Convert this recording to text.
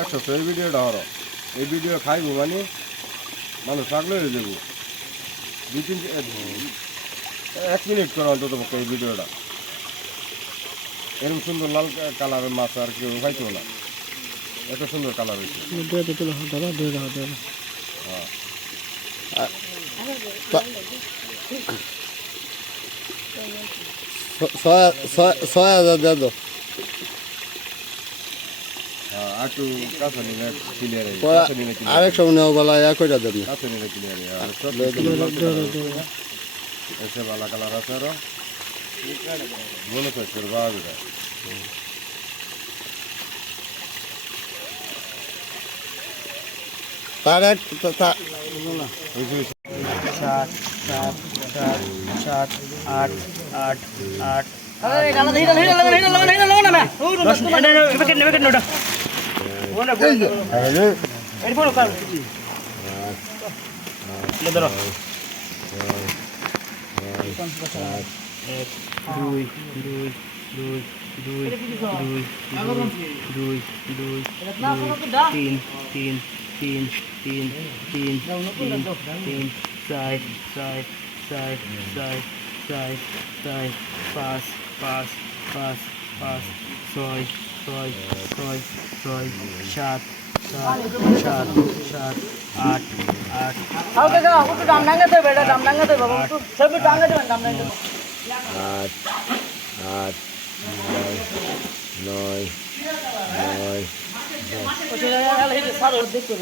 একশো এই ভিডিওটা হরো এই ভিডিও খাইব মানে মানুষ থাকলে হয়ে যাবো 1 মিনিট করে অন্তত পক্ষে এই ভিডিওটা এরকম সুন্দর লাল কালারের মাছ আর কেউ খাইতো না এত সুন্দর কালার হয়েছে ছয় হাজার দিয়ে দাও একটু কাছে নিলে ক্লিয়ার আরেকশো নেওয়া বলা কয়টা দেন কাছে নিলে ক্লিয়ার এসে ভালো কালার আছে আরো মনে করছে বাবা তার এক 7 7 7 7 8 8 8 আট আট নয় নয় দেখতে